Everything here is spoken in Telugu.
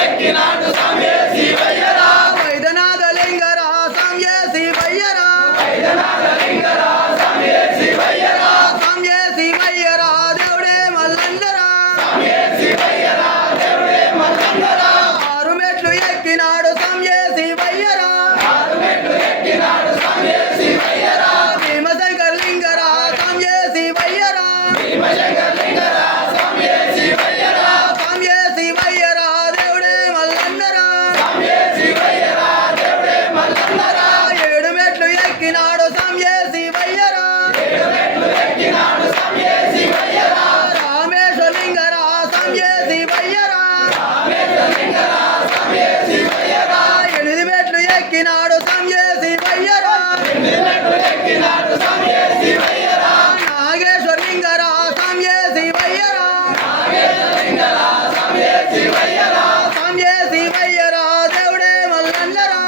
ಬೆಳಕಿನಾಡು ಸಾಮಿ శివయ్యరా దేవుడే మల్లన్నరా.